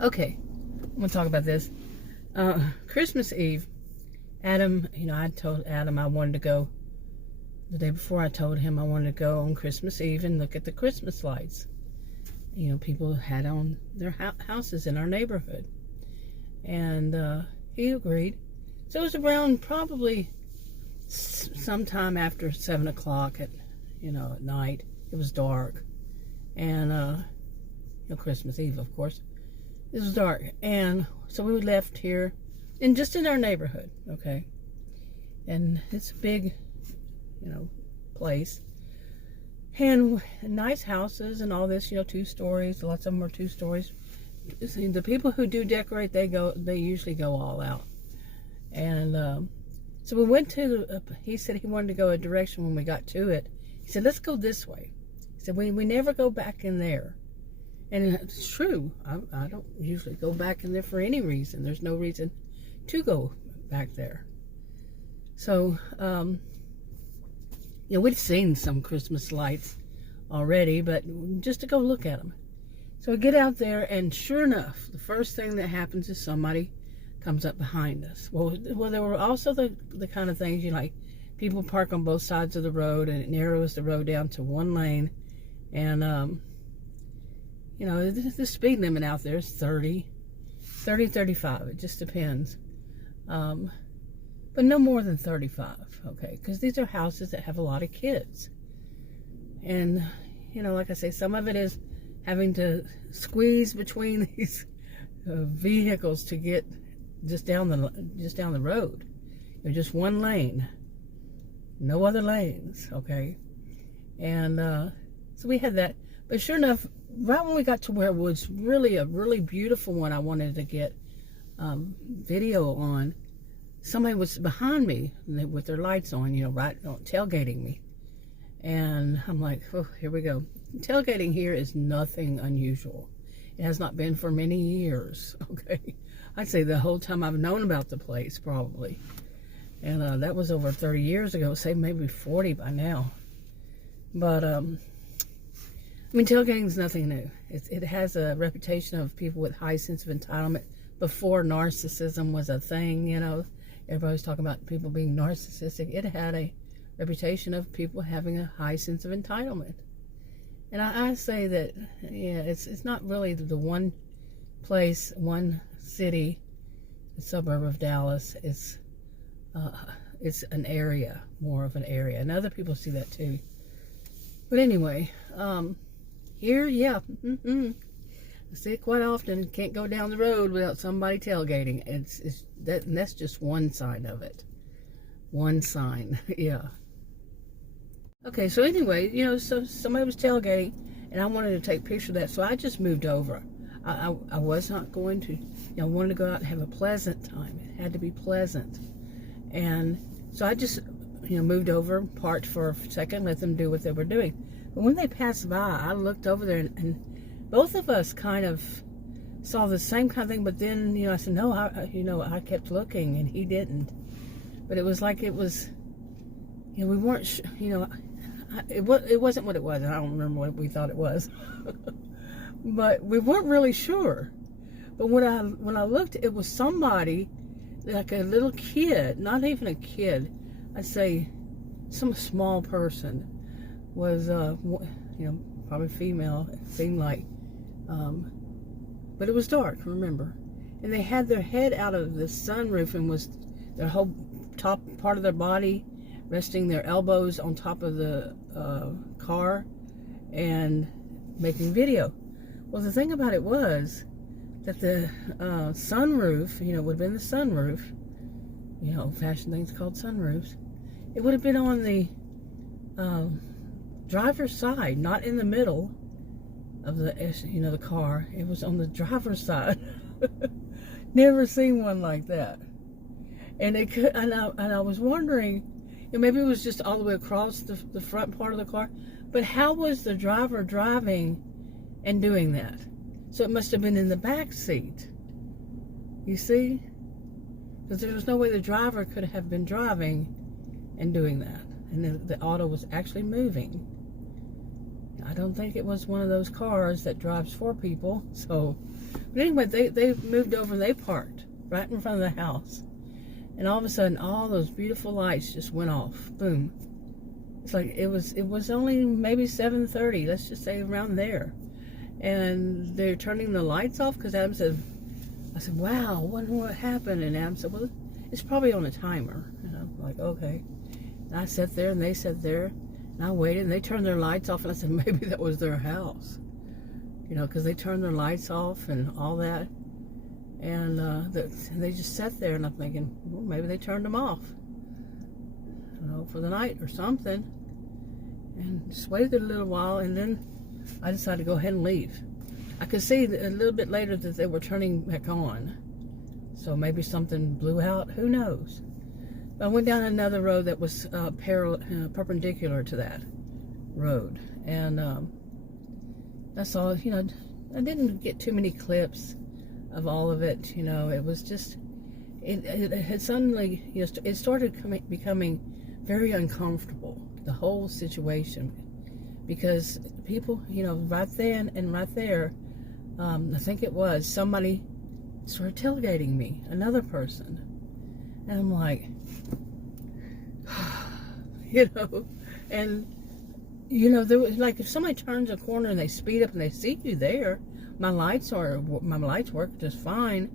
Okay, I'm going to talk about this. Christmas Eve, Adam, I told Adam I wanted to go, the day before I told him I wanted to go on Christmas Eve and look at the Christmas lights. People had on their houses in our neighborhood. And he agreed. So it was around probably sometime after 7 o'clock at night. It was dark. And, Christmas Eve, of course. It was dark. And so we left here just in our neighborhood, okay? And it's a big, place. And nice houses and all this, 2 stories. Lots of them are 2 stories. See, the people who do decorate, they usually go all out. And so we went to, he said he wanted to go a direction when we got to it. He said, let's go this way. He said, we never go back in there. And it's true. I don't usually go back in there for any reason. There's no reason to go back there. So, we'd seen some Christmas lights already, but just to go look at them. So we get out there, and sure enough, the first thing that happens is somebody comes up behind us. Well, there were also the kind of things, people park on both sides of the road, and it narrows the road down to 1 lane. And, the speed limit out there is 30, 35. It just depends. But no more than 35, okay? Because these are houses that have a lot of kids. And, like I say, some of it is having to squeeze between these vehicles to get just down the road. Just 1 lane, no other lanes, okay? And so we had that. But sure enough, right when we got to where it was really a really beautiful one I wanted to get video on, somebody was behind me with their lights on, right on, tailgating me. And I'm like, oh, here we go. Tailgating here is nothing unusual. It has not been for many years, okay? I'd say the whole time I've known about the place, probably. And that was over 30 years ago, say maybe 40 by now. But, tailgating is nothing new. It has a reputation of people with high sense of entitlement. Before narcissism was a thing, everybody was talking about people being narcissistic. It had a reputation of people having a high sense of entitlement. And I say that, it's not really the one place, one city, a suburb of Dallas. It's an area, more of an area. And other people see that too. But anyway, here, I see it quite often. Can't go down the road without somebody tailgating. And that's just one side of it. One sign, yeah. Okay, so anyway, so somebody was tailgating, and I wanted to take a picture of that, so I just moved over. I was not going to, I wanted to go out and have a pleasant time. It had to be pleasant. And so I just, moved over, parked for a second, let them do what they were doing. But when they passed by, I looked over there, and both of us kind of saw the same kind of thing, but then, I said, no, I kept looking, and he didn't. But it was like it was, we weren't, it wasn't what it was. I don't remember what we thought it was. But we weren't really sure. But when I looked, it was somebody, like a little kid, not even a kid, I'd say some small person, was, probably female, it seemed like. But it was dark, remember. And they had their head out of the sunroof, and was their whole top part of their body resting their elbows on top of the car and making video. Well, the thing about it was that the sunroof, would have been the sunroof, old-fashioned things called sunroofs. It would have been on the driver's side, not in the middle of the, the car. It was on the driver's side. Never seen one like that. And it could, and I was wondering, maybe it was just all the way across the front part of the car. But how was the driver driving and doing that? So it must have been in the back seat. You see? Because there was no way the driver could have been driving and doing that. And the auto was actually moving. I don't think it was one of those cars that drives 4 people. So, but anyway, they moved over and they parked right in front of the house. And all of a sudden, all those beautiful lights just went off. Boom. It's like it was only maybe 7:30. Let's just say around there. And they're turning the lights off because Adam said, I said, wow, what happened? And Adam said, well, it's probably on a timer. And I'm like, okay. And I sat there and they sat there. And I waited and they turned their lights off. And I said, maybe that was their house. You know, because they turned their lights off and all that. And they just sat there, and I'm thinking, well, maybe they turned them off, you know, for the night or something. And just waited a little while, and then I decided to go ahead and leave. I could see a little bit later that they were turning back on. So maybe something blew out, who knows. But I went down another road that was perpendicular to that road. And I saw, you know, I didn't get too many clips of all of it, you know. It was just, it had suddenly, you know, it started becoming very uncomfortable, the whole situation, because people, you know, right then and right there, I think it was, somebody started tailgating me, another person, and I'm like, you know, and, you know, there was, like, if somebody turns a corner and they speed up and they see you there, my lights work just fine.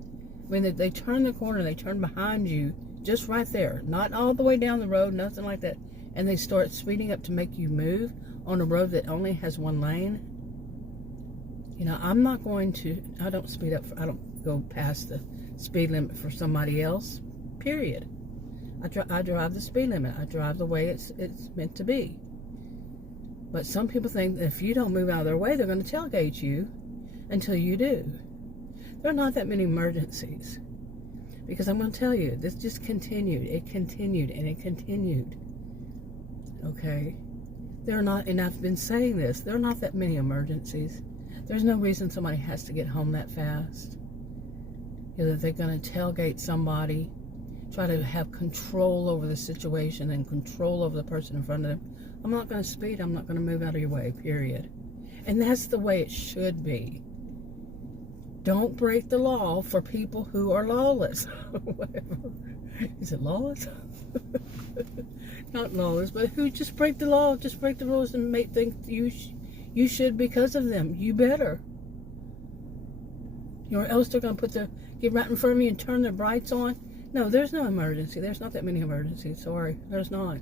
I mean, they turn the corner, they turn behind you, just right there, not all the way down the road, nothing like that, and they start speeding up to make you move on a road that only has 1 lane. You know, I'm not going to, I don't speed up, I don't go past the speed limit for somebody else, period. I drive the speed limit. I drive the way it's meant to be. But some people think that if you don't move out of their way, they're going to tailgate you until you do. There are not that many emergencies. Because I'm going to tell you, this just continued. It continued and it continued. Okay? There are not, and I've been saying this, there are not that many emergencies. There's no reason somebody has to get home that fast. You know, that they're going to tailgate somebody, try to have control over the situation and control over the person in front of them. I'm not going to speed. I'm not going to move out of your way, period. And that's the way it should be. Don't break the law for people who are lawless. Whatever. Is it lawless? Not lawless, but who just break the law, just break the rules and think you should because of them. You better. Or else they're going to get right in front of you and turn their brights on. No, there's no emergency. There's not that many emergencies. Sorry, there's not.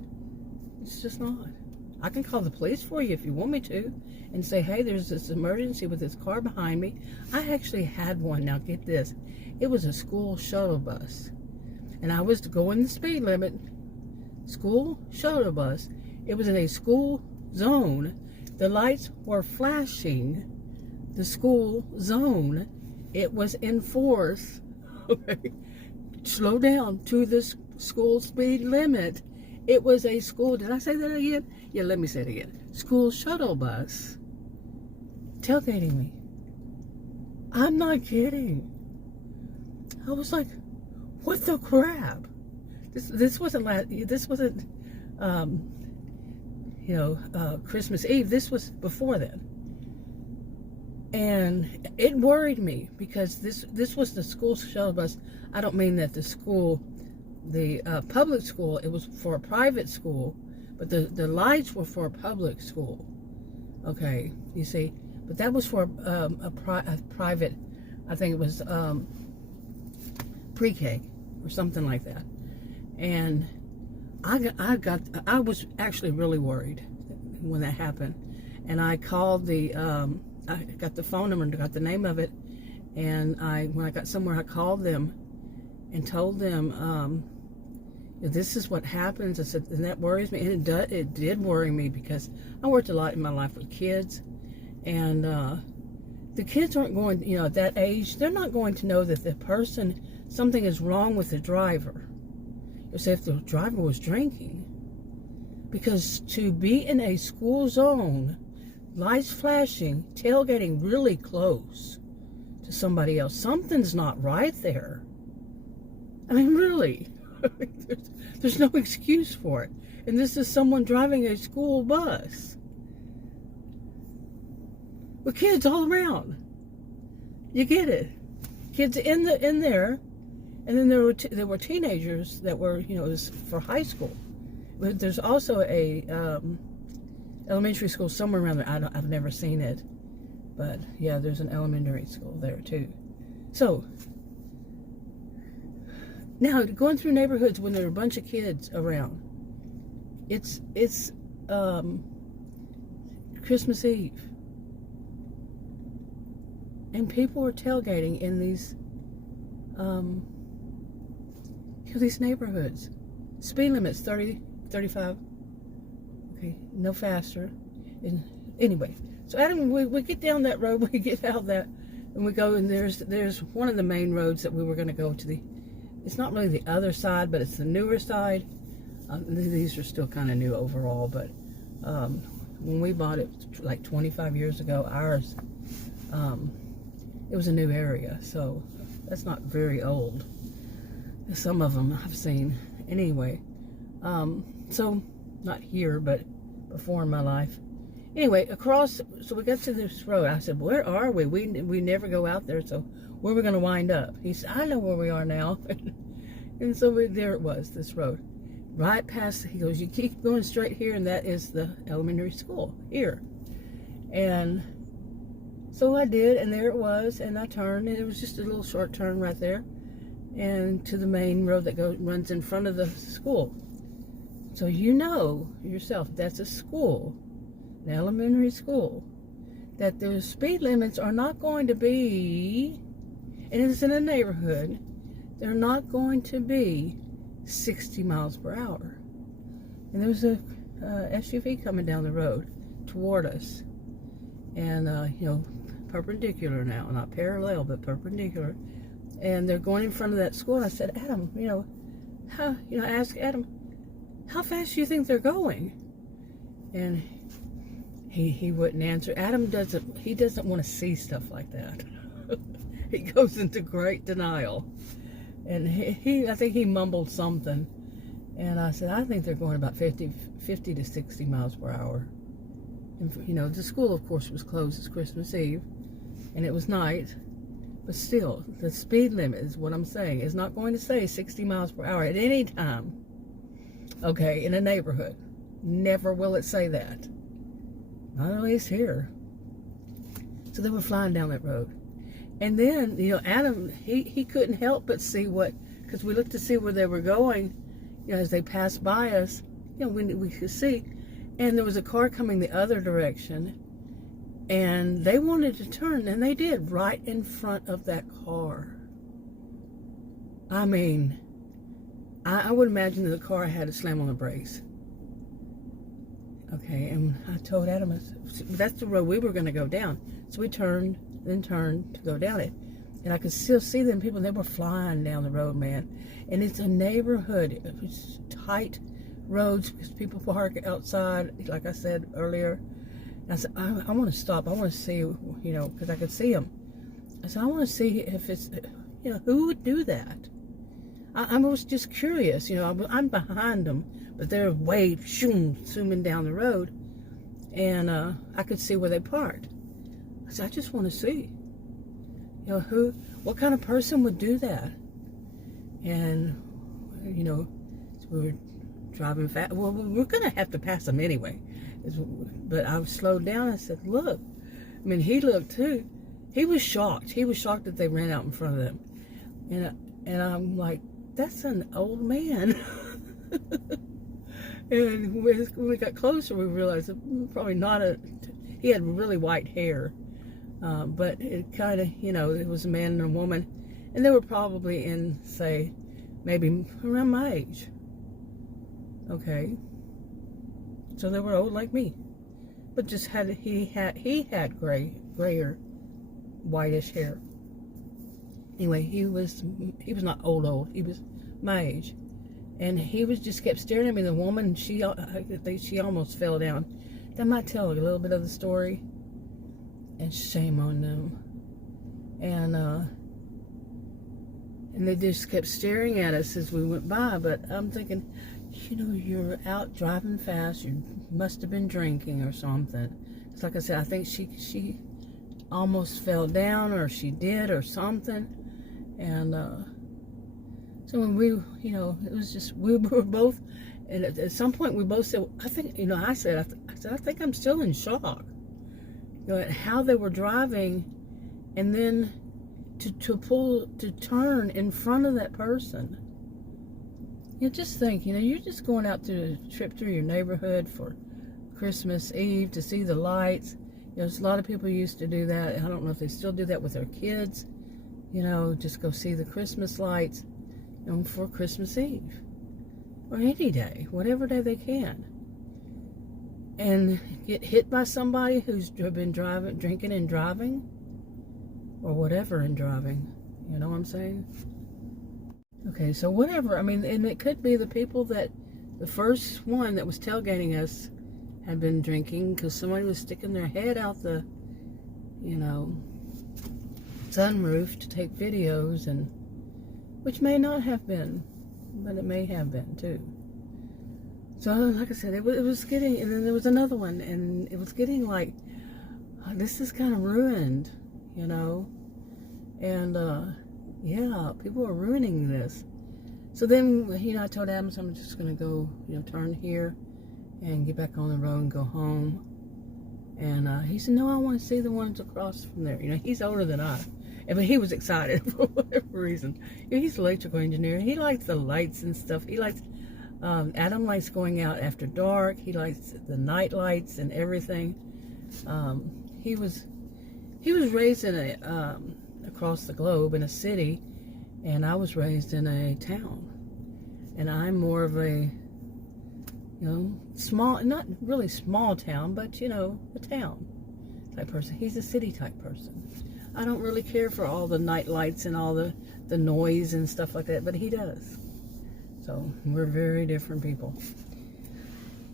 It's just not. I can call the police for you if you want me to and say, hey, there's this emergency with this car behind me. I actually had one. Now get this. It was a school shuttle bus. And I was going the speed limit. School shuttle bus. It was in a school zone. The lights were flashing. The school zone. It was in force. Okay. Slow down to the school speed limit. It was a school, did I say that again? Yeah, let me say it again. School shuttle bus tailgating me. I'm not kidding. I was like, what the crap? This wasn't Christmas Eve. This was before then. And it worried me because this was the school shuttle bus. I don't mean that the public school, it was for a private school, but the lights were for a public school. Okay, you see, but that was for a private, I think it was pre-K or something like that. And I was actually really worried when that happened. And I called I got the phone number and got the name of it. And when I got somewhere, I called them and told them, this is what happens. I said, and that worries me. And it did worry me because I worked a lot in my life with kids. And the kids aren't going, at that age, they're not going to know that something is wrong with the driver. You say if the driver was drinking. Because to be in a school zone, lights flashing, tailgating really close to somebody else, something's not right there. I mean, really. There's no excuse for it. And this is someone driving a school bus. with kids all around. You get it? Kids in there, and then there were teenagers that were, you know, it was for high school. But there's also a elementary school somewhere around there. I've never seen it, but yeah, there's an elementary school there too. So now going through neighborhoods when there are a bunch of kids around, it's Christmas Eve, and people are tailgating in these neighborhoods. Speed limit's 30, 35. Okay, no faster. And anyway, so Adam, we get down that road, we get out that, and we go, and there's one of the main roads that we were going to go to. It's not really the other side, but it's the newer side. These are still kind of new overall, but when we bought it like 25 years ago, ours, it was a new area, so that's not very old. Some of them I've seen. Anyway, so not here, but before in my life. Anyway, across, so we got to this road. I said, where are we? We never go out there, so where are we going to wind up? He said, I know where we are now. And so there it was, this road. Right past, he goes, you keep going straight here, and that is the elementary school here. And so I did, and there it was, and I turned, and it was just a little short turn right there, and to the main road that runs in front of the school. So you know yourself, that's a school, an elementary school, that the speed limits are not going to be, and it's in a neighborhood, they're not going to be 60 miles per hour. And there was a SUV coming down the road toward us, and you know, perpendicular now, not parallel, but perpendicular. And they're going in front of that school. And I said, Adam, you know, I asked Adam, how fast do you think they're going? And he wouldn't answer. Adam doesn't want to see stuff like that. He goes into great denial. And I think he mumbled something. And I said, I think they're going about 50 to 60 miles per hour. And, you know, the school, of course, was closed. It's Christmas Eve, and it was night. But still, the speed limit is what I'm saying. It's not going to say 60 miles per hour at any time, okay, in a neighborhood. Never will it say that. Not at least here. So they were flying down that road. And then, you know, Adam, he couldn't help but see because we looked to see where they were going, you know, as they passed by us, you know, we could see. And there was a car coming the other direction, and they wanted to turn, and they did, right in front of that car. I mean, I would imagine that the car had to slam on the brakes. Okay, and I told Adam, that's the road we were going to go down. So we turned to go down it. And I could still see them people, they were flying down the road, man. And it's a neighborhood. It's tight roads because people park outside, like I said earlier. And I said, I want to stop. I want to see, you know, because I could see them. I said, I want to see if it's, you know, who would do that? I was just curious, you know, I'm behind them, but they're way zooming down the road. And I could see where they parked. I said, I just want to see, you know, what kind of person would do that? And, you know, so we were driving fast. Well, we're going to have to pass them anyway. But I slowed down. I said, look. I mean, he looked too. He was shocked. He was shocked that they ran out in front of them. And I'm like, that's an old man. And when we got closer, we realized that probably not he had really white hair. But it kind of, you know, it was a man and a woman. And they were probably in, say, maybe around my age. Okay. So they were old like me. But just he had grayer, whitish hair. Anyway, he was not old. He was my age. And he just kept staring at me. The woman, she almost fell down. That might tell a little bit of the story. And shame on them. And they just kept staring at us as we went by. But I'm thinking, you know, you're out driving fast. You must have been drinking or something. It's like I said, I think she almost fell down, or she did, or something. And so when we, it was just, we were both, and at some point we both said, I think, I said, I think I'm still in shock, at how they were driving, and then to turn in front of that person. Just think, you're just going out to a trip through your neighborhood for Christmas Eve to see the lights. There's a lot of people used to do that. I don't know if they still do that with their kids. Just go see the Christmas lights, for Christmas Eve. Or any day, whatever day they can. And get hit by somebody who's been drinking and driving. Or whatever and driving. You know what I'm saying? Okay, so whatever. I mean, and it could be the people that, the first one that was tailgating us had been drinking because somebody was sticking their head out the, sunroof to take videos, and which may not have been, but it may have been too. So, like I said, it was getting, and then there was another one, and it was getting like, this is kind of ruined, and yeah, people are ruining this. So then, I told Adam, I'm just going to go, turn here and get back on the road and go home. And he said, no, I want to see the ones across from there. He's older than I. But he was excited for whatever reason. He's an electrical engineer. He likes the lights and stuff. He likes, Adam likes going out after dark. He likes the night lights and everything. He was raised in a, across the globe in a city, and I was raised in a town. And I'm more of a, small, not really small town, but, a town type person. He's a city type person. I don't really care for all the night lights and all the noise and stuff like that, but he does. So we're very different people.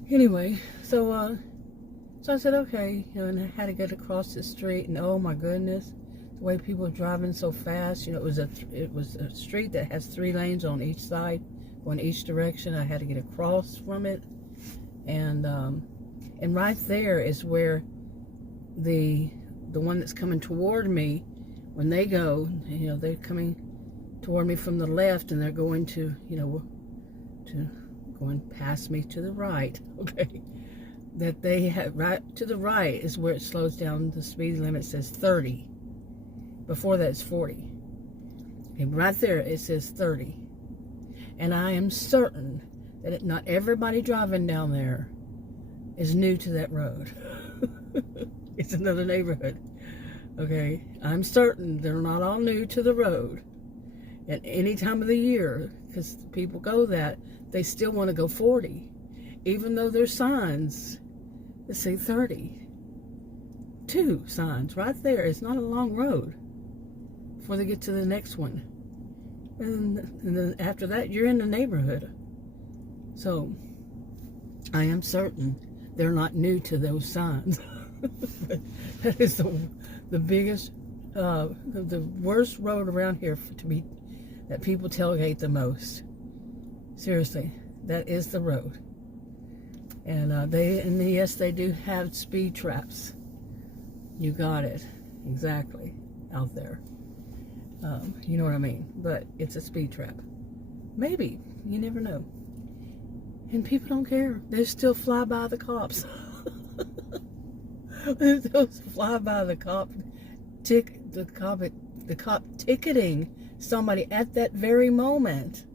Anyway, so I said, okay, and I had to get across the street, and oh my goodness, the way people are driving so fast. It was a street that has 3 lanes on each side, going each direction. I had to get across from it, and right there is where the one that's coming toward me, when they go, they're coming toward me from the left, and they're going to, going past me to the right, okay, that they have, right to the right is where it slows down. The speed limit says 30. Before that it's 40. Okay, right there it says 30. And I am certain that not everybody driving down there is new to that road. It's another neighborhood. Okay, I'm certain they're not all new to the road at any time of the year, because people go that, they still want to go 40, even though there's signs that say 30. 2 signs right there. It's not a long road before they get to the next one. And then after that, you're in the neighborhood. So I am certain they're not new to those signs. That is the biggest, the worst road around here that people tailgate the most. Seriously, that is the road. And yes, they do have speed traps. You got it, exactly, out there. You know what I mean? But it's a speed trap. Maybe, you never know. And people don't care. They still fly by the cops. Those fly by the cop, the cop ticketing somebody at that very moment.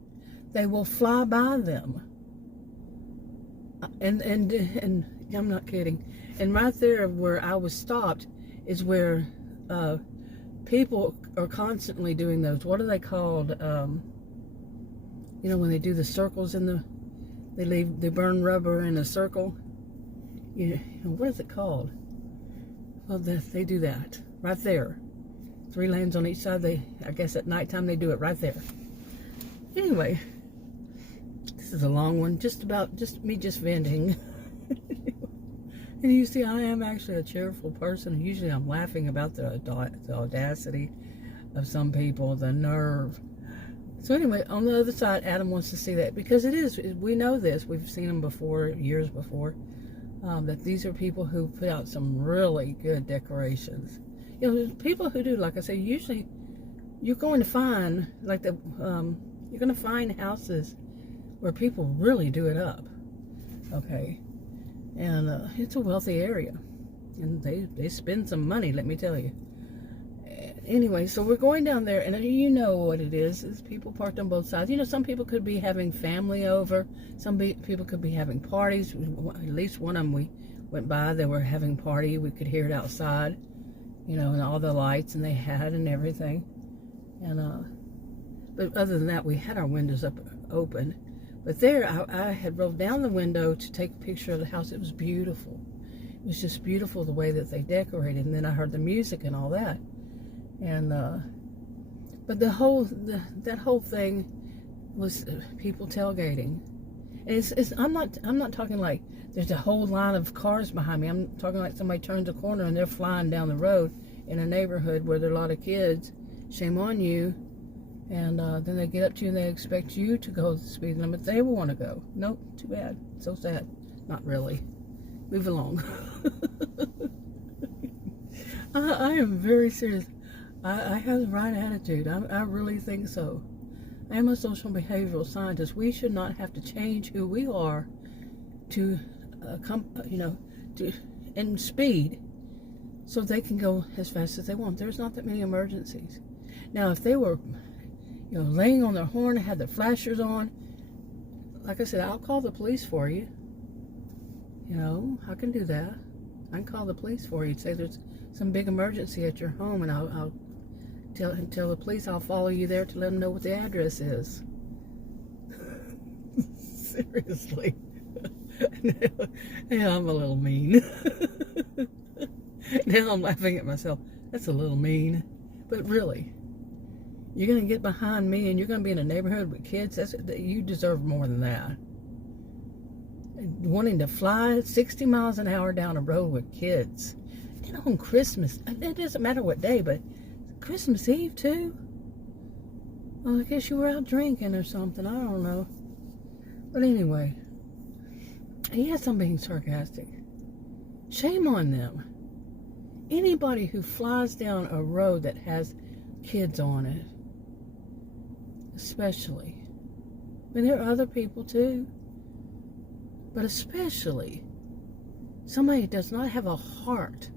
They will fly by them. And I'm not kidding. And right there where I was stopped is where people are constantly doing those. What are they called? When they do the circles they burn rubber in a circle. What is it called? Well, they do that right there. 3 lanes on each side. I guess at nighttime they do it right there. Anyway, this is a long one. Just me venting. And you see, I am actually a cheerful person. Usually I'm laughing about the audacity of some people, the nerve. So anyway, on the other side, Adam wants to see that, because we know this. We've seen them before, years before. That these are people who put out some really good decorations. people who do, like I say, usually you're going to find, like you're going to find houses where people really do it up, okay? And it's a wealthy area, and they spend some money, let me tell you. Anyway, so we're going down there, and you know what it is people parked on both sides. Some people could be having family over. Some people could be having parties. At least one of them we went by, they were having a party. We could hear it outside, and all the lights and they had and everything. And but other than that, we had our windows open. But there, I had rolled down the window to take a picture of the house. It was beautiful. It was just beautiful the way that they decorated. And then I heard the music and all that. And but that whole thing was people tailgating. And I'm not talking like there's a whole line of cars behind me. I'm talking like somebody turns a corner and they're flying down the road in a neighborhood where there are a lot of kids. Shame on you. And then they get up to you and they expect you to go the speed limit they want to go. Nope, too bad. So sad. Not really. Move along. I am very serious. I have the right attitude. I really think so. I am a social behavioral scientist. We should not have to change who we are to, in speed, so they can go as fast as they want. There's not that many emergencies. Now, if they were, laying on their horn, had their flashers on, like I said, I'll call the police for you. I can do that. I can call the police for you. Say there's some big emergency at your home, and I'll tell the police I'll follow you there to let them know what the address is. Seriously. Now I'm a little mean. Now I'm laughing at myself. That's a little mean. But really, you're going to get behind me and you're going to be in a neighborhood with kids? You deserve more than that. Wanting to fly 60 miles an hour down a road with kids. And on Christmas, it doesn't matter what day, but Christmas Eve too? Well, I guess you were out drinking or something. I don't know. But anyway, yes, I'm being sarcastic. Shame on them. Anybody who flies down a road that has kids on it, especially. I mean, there are other people too. But especially somebody who does not have a heart.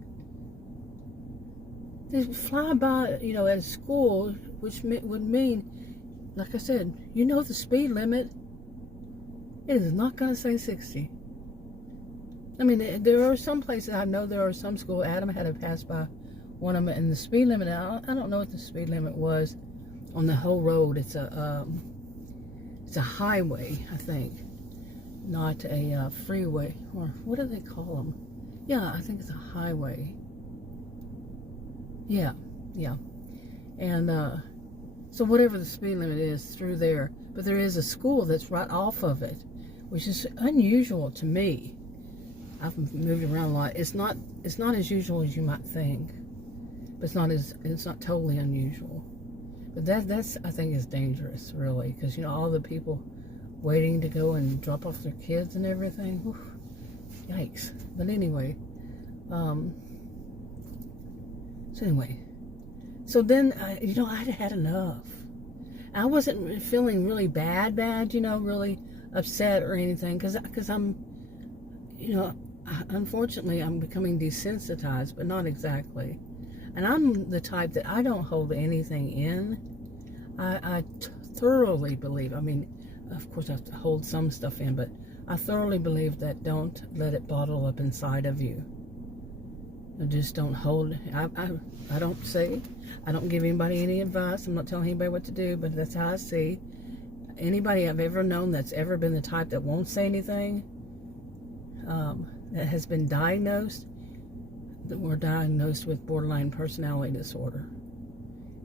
They fly by, at a school, which would mean, like I said, the speed limit. It is not going to say 60. I mean, there are some places, I know there are some schools. Adam had to pass by one of them, and the speed limit, I don't know what the speed limit was on the whole road. It's a highway, I think, not a freeway, or what do they call them? Yeah, I think it's a highway. Yeah. And so whatever the speed limit is through there, but there is a school that's right off of it, which is unusual to me. I've moved around a lot. It's not as usual as you might think, but it's not totally unusual. But that's I think is dangerous, really, because all the people waiting to go and drop off their kids and everything. Whew, yikes. But anyway, so then I'd had enough. I wasn't feeling really bad, really upset or anything, because I'm, unfortunately I'm becoming desensitized, but not exactly. And I'm the type that I don't hold anything in. I thoroughly believe, of course I have to hold some stuff in, but I thoroughly believe that don't let it bottle up inside of you. Just don't hold. I don't give anybody any advice. I'm not telling anybody what to do, but that's how I see. Anybody I've ever known that's ever been the type that won't say anything, that has been diagnosed, that were diagnosed with borderline personality disorder.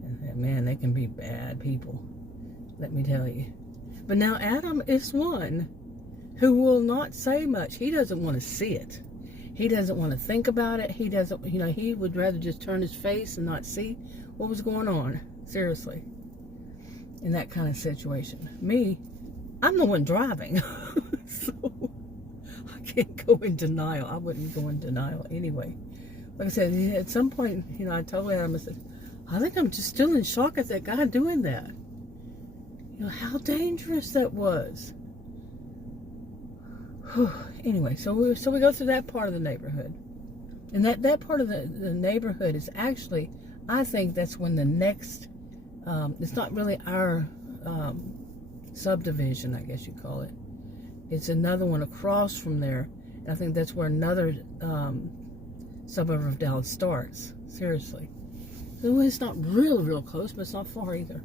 And man, they can be bad people, let me tell you. But now Adam is one who will not say much. He doesn't want to see it. He doesn't want to think about it. He doesn't, he would rather just turn his face and not see what was going on. Seriously. In that kind of situation. Me, I'm the one driving. So I can't go in denial. I wouldn't go in denial anyway. like I said, at some point, you know, I told Adam, I said, I think I'm just still in shock at that guy doing that. You know, how dangerous that was. Anyway, so we go through that part of the neighborhood. And that part of the neighborhood is actually, I think that's when the next, it's not really our subdivision, I guess you call it. It's another one across from there. And I think that's where another suburb of Dallas starts. Seriously. So it's not real close, but it's not far either.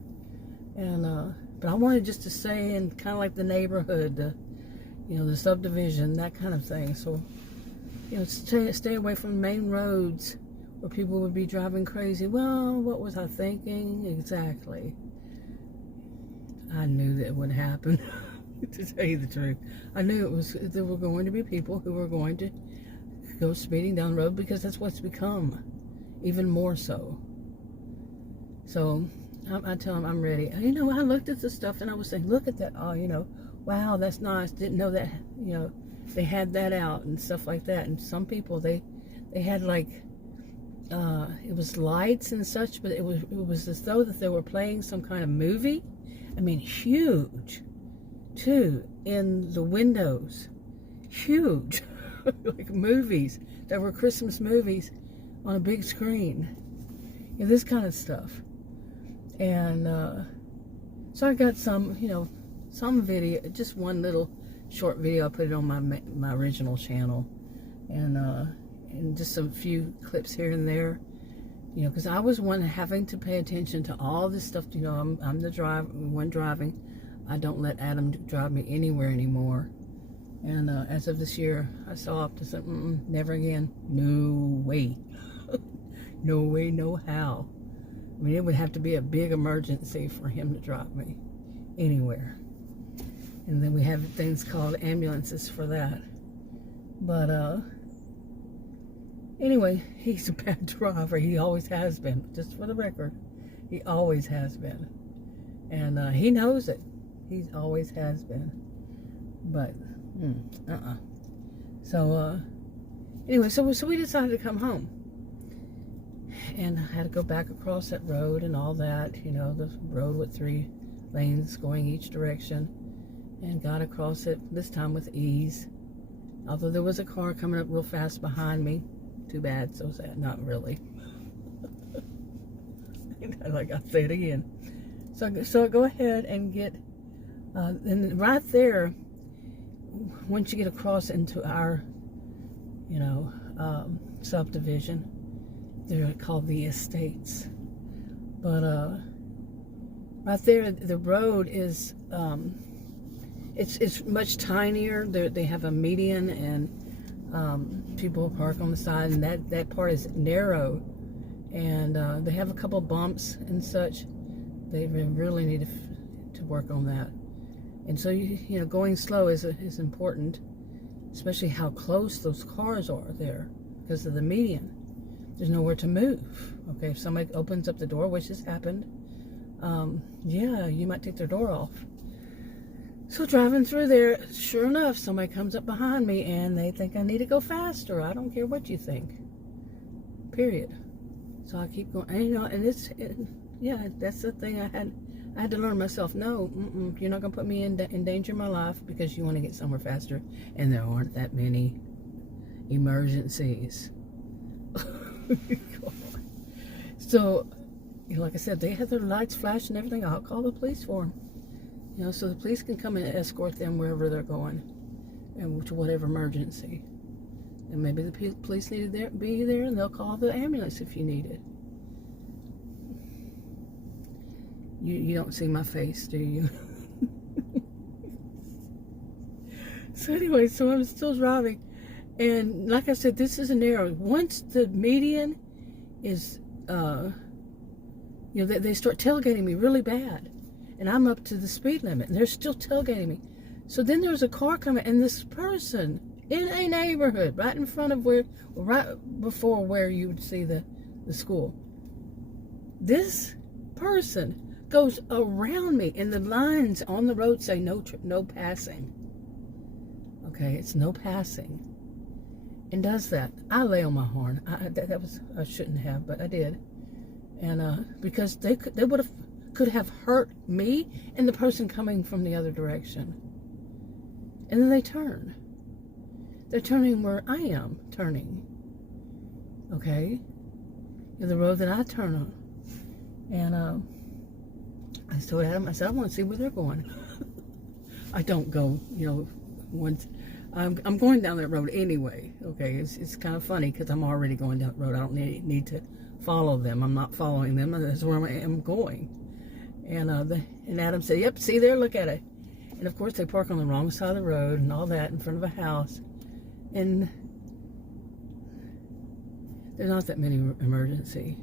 And but I wanted just to say, and kind of like the neighborhood, you know, the subdivision, that kind of thing. So, you know, stay away from main roads where people would be driving crazy. Well, what was I thinking? Exactly. I knew that would happen. To tell you the truth, I knew there were going to be people who were going to go speeding down the road, because that's what's become, even more so. So I tell them I'm ready. You know, I looked at the stuff and I was saying, look at that. Oh, you know, wow, that's nice. Didn't know that, you know, they had that out and stuff like that. And some people, they had like, it was lights and such, but it was as though that they were playing some kind of movie. I mean, huge, too, in the windows. Huge. Like movies that were Christmas movies on a big screen. You know, this kind of stuff. And so I got some, you know, some video, just one little short video. I put it on my original channel, and just a few clips here and there, you know, because I was one having to pay attention to all this stuff. You know, I'm the one driving. I don't let Adam drive me anywhere anymore. And as of this year, I stopped. I said, never again. No way. No way, no how. I mean, it would have to be a big emergency for him to drive me anywhere. And then we have things called ambulances for that. But anyway, he's a bad driver. He always has been, just for the record. He always has been. And he knows it. He always has been. But, So, anyway, so we decided to come home. And I had to go back across that road and all that, you know, the road with 3 lanes going each direction, and got across it, this time with ease. Although there was a car coming up real fast behind me. Too bad, so sad. Not really. Like I say it again. So I go ahead and get, and right there, once you get across into our, you know, subdivision, they're called the estates. But right there, the road is, it's much tinier. They have a median, and people park on the side, and that part is narrow, and they have a couple bumps and such. They really need to work on that. And so you know, going slow is important, especially how close those cars are there because of the median. There's nowhere to move. Okay, if somebody opens up the door, which has happened, yeah, you might take their door off. So driving through there, sure enough, somebody comes up behind me and they think I need to go faster. I don't care what you think. Period. So I keep going. And, you know, and yeah, that's the thing I had to learn myself. No, you're not going to put me in danger of my life because you want to get somewhere faster. And there aren't that many emergencies. So, you know, like I said, they have their lights flash and everything. I'll call the police for them. You know, so the police can come and escort them wherever they're going, and to whatever emergency. And maybe the police need to be there, and they'll call the ambulance if you need it. You don't see my face, do you? So anyway, so I'm still driving. And like I said, this is a narrow. Once the median is, you know, they start tailgating me really bad. And I'm up to the speed limit. And they're still tailgating me. So then there's a car coming. And this person in a neighborhood right in front of right before where you would see the school. This person goes around me. And the lines on the road say no passing. Okay, it's no passing. and does that. I lay on my horn. I shouldn't have, but I did. And because they could have hurt me and the person coming from the other direction. And then they turn. They're turning where I am turning. Okay? In the road that I turn on. And I told Adam, I said, I want to see where they're going. I don't go, once. I'm going down that road anyway. Okay? It's kind of funny because I'm already going down that road. I don't need to follow them. I'm not following them. That's where I am going. And Adam said, yep, see there, look at it. And of course they park on the wrong side of the road and all that in front of a house. And there's not that many emergency.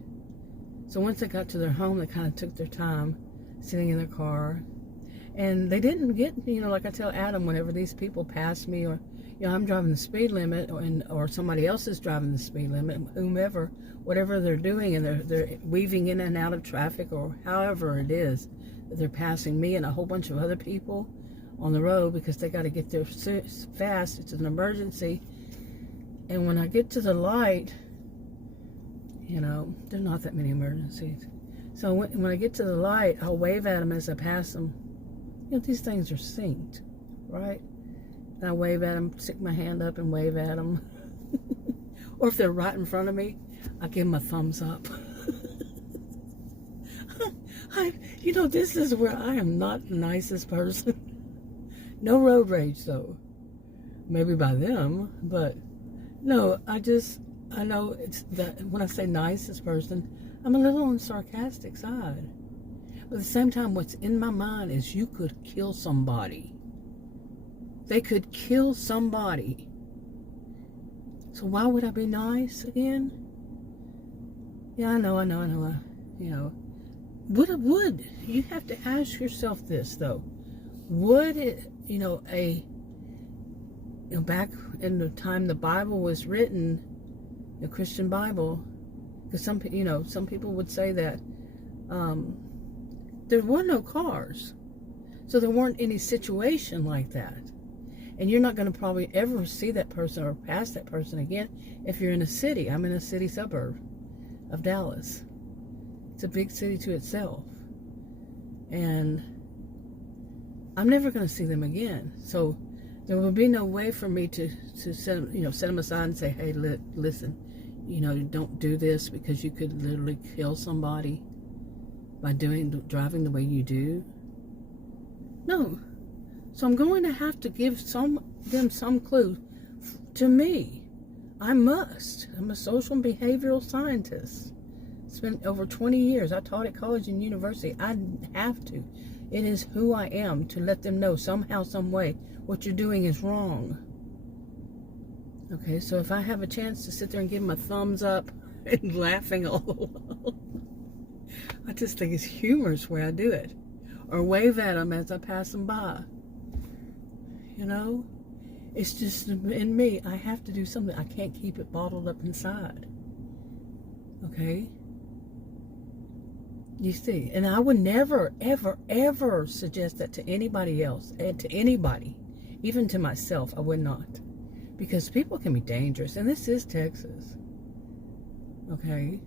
So once they got to their home, they kind of took their time sitting in their car. And they didn't get, like I tell Adam, whenever these people pass me, or, I'm driving the speed limit, or somebody else is driving the speed limit, whomever, whatever they're doing, and they're weaving in and out of traffic, or however it is, that they're passing me and a whole bunch of other people on the road because they got to get there fast. It's an emergency. And when I get to the light, there's not that many emergencies. So when I get to the light, I'll wave at them as I pass them. These things are synced, right? And I wave at them, stick my hand up and wave at them. Or if they're right in front of me, I give them a thumbs up. This is where I am not the nicest person. No road rage, though. Maybe by them, but no, I know it's that when I say nicest person, I'm a little on the sarcastic side. But at the same time, what's in my mind is you could kill somebody. They could kill somebody. So why would I be nice again? Yeah, I know. Would you have to ask yourself this, though? Would it, back in the time the Bible was written, the Christian Bible, because some people would say that there were no cars, so there weren't any situation like that, and you're not going to probably ever see that person or pass that person again if you're in a city. I'm in a city suburb of Dallas. It's a big city to itself, and I'm never going to see them again. So there will be no way for me to set them aside and say, hey, listen, don't do this, because you could literally kill somebody by driving the way you do. No. So I'm going to have to give them some clue. To me, I'm a social and behavioral scientist. Spent over 20 years. I taught at college and university. I have to. It is who I am to let them know somehow, some way, what you're doing is wrong. Okay, so if I have a chance to sit there and give them a thumbs up and laughing all the while, I just think it's humorous the way I do it. Or wave at them as I pass them by. It's just in me. I have to do something. I can't keep it bottled up inside. Okay? You see, and I would never, ever, ever suggest that to anybody else, and to anybody, even to myself, I would not. Because people can be dangerous, and this is Texas. Okay?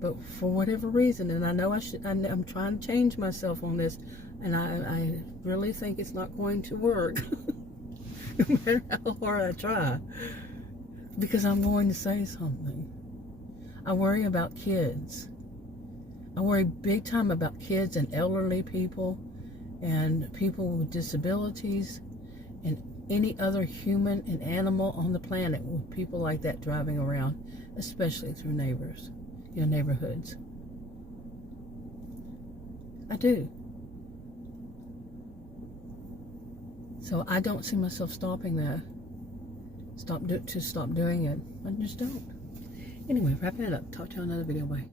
But for whatever reason, and I know I'm trying to change myself on this, and I really think it's not going to work, no matter how hard I try, because I'm going to say something. I worry about kids. I worry big time about kids and elderly people and people with disabilities and any other human and animal on the planet with people like that driving around, especially through neighborhoods. I do. So I don't see myself stopping that. Stop doing it. I just don't. Anyway, wrapping it up. Talk to you on another video. Bye.